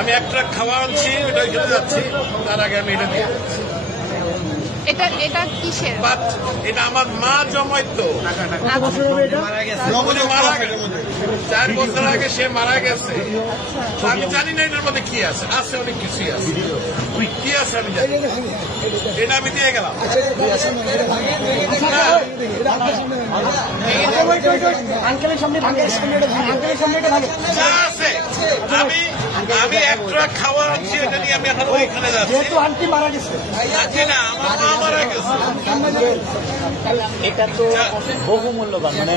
আমি একটা খাওয়া আনছি, ওটা খেলে যাচ্ছি, তার আগে আমি এটা দিয়ে এটা কিসের? এটা আমার মা জমাইতো, মারা গেছে 4 বছর আগে, সে মারা গেছে। আমি জানি না এটার মধ্যে কি আছে, আছে অনেক কিছুই আছে, কি আছে আমি জানি, এটা আমি দিয়ে গেলাম। যা আছে আমি একটা খাওয়া আনছি, এটা নিয়ে আমি এখন ওইখানে যাচ্ছি। আন্টি মারা গেছে, না আমার মা মারা গেছে। এটা তো বহু মূল্যবান, মানে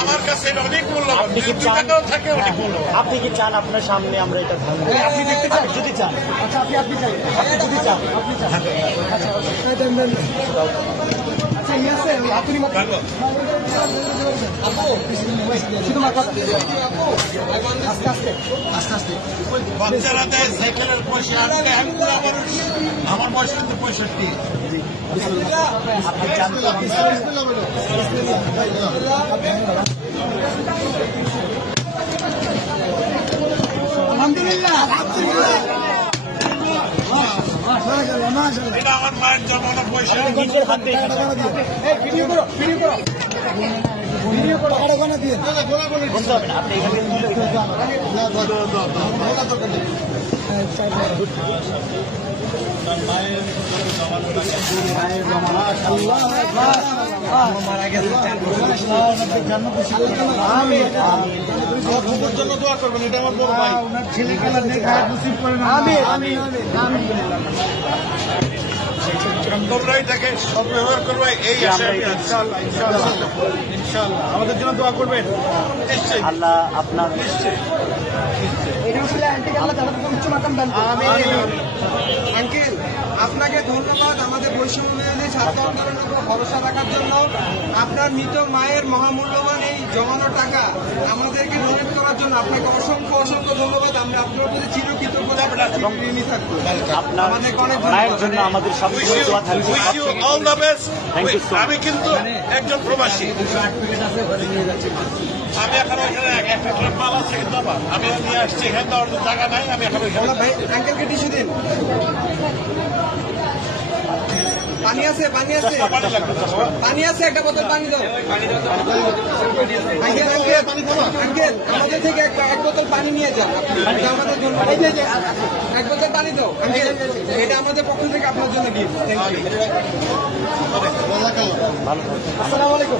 আমার কাছে এটা অনেক মূল্যবান। আপনি কি চান থাকে অনেক মূল্যবান। আপনি কি চান আপনার সামনে আমরা এটা ধারণ করি? আপনি দেখতে চান? যদি চান, আচ্ছা আপনি চান, আপনি যদি চান, আপনি চান, আচ্ছা আচ্ছা ইয়ে আছে আপনি শুধু মাথা আস্তে আস্তে আস্তে আস্তে। বাচ্চারা দেয় সাইকেলের পয়সা, আমি বুড়া মানুষ, আমার বয়স কিন্তু 65। আপনি জানতে আলহামদুলিল্লাহ, এটা আমার মায়ের জমানো পয়সা। নিজের হাতে ভিডিও করো, ভিডিও করো, ভিডিও করো, আড়াগোনা দিয়ে বলতে হবে না। আপনি এখানে মারা গেছে জন্য দোয়া করবেন, এটা আমার বড় ভাই। তোমরা এটাকে সদ্ব্যবহার করবে, এই আশা আমি আছি। ইনশাআল্লাহ আমাদের জন্য দোয়া করবেন। নিশ্চয়ই আল্লাহ আপনার নিশ্চয়ই। আঙ্কেল আপনাকে ধন্যবাদ আমাদের বৈষম্য বিরোধী ছাত্র আন্দোলনের উপর ভরসা রাখার জন্য। আপনার মৃত মায়ের মহামূল্যবান এই জমানো টাকা আমাদেরকে ডোনেট করার জন্য আপনাকে অসংখ্য অসংখ্য ধন্যবাদ। আমরা আপনার প্রতি চিরকৃতজ্ঞ থাকবো। আপনার মায়ের জন্য আমাদের সবসময় দোয়া থাকবে। All the best. Thank you so much. আমি কিন্তু একজন প্রবাসী, আমি এখন ওইখানে একটা ট্রাক মাল আছে, কিন্তু আমি নিয়ে আসছি, এখানে তো অন্য জায়গা নাই, আমি এখন ওইখানে। ভাই আঙ্কেলকে টিস্যু দিন, পানি আছে, পানি আছে, পানি আছে, একটা বোতল পানি দাও। আঙ্কেল আঙ্কেল আমাদের থেকে এক বোতল পানি নিয়ে যান, আমাদের জন্য এক বোতল পানি দাও আঙ্কেল, এটা আমাদের পক্ষ থেকে আপনার জন্য গিফট। Thank you. আসসালামু আলাইকুম।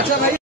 আচ্ছা ভাই।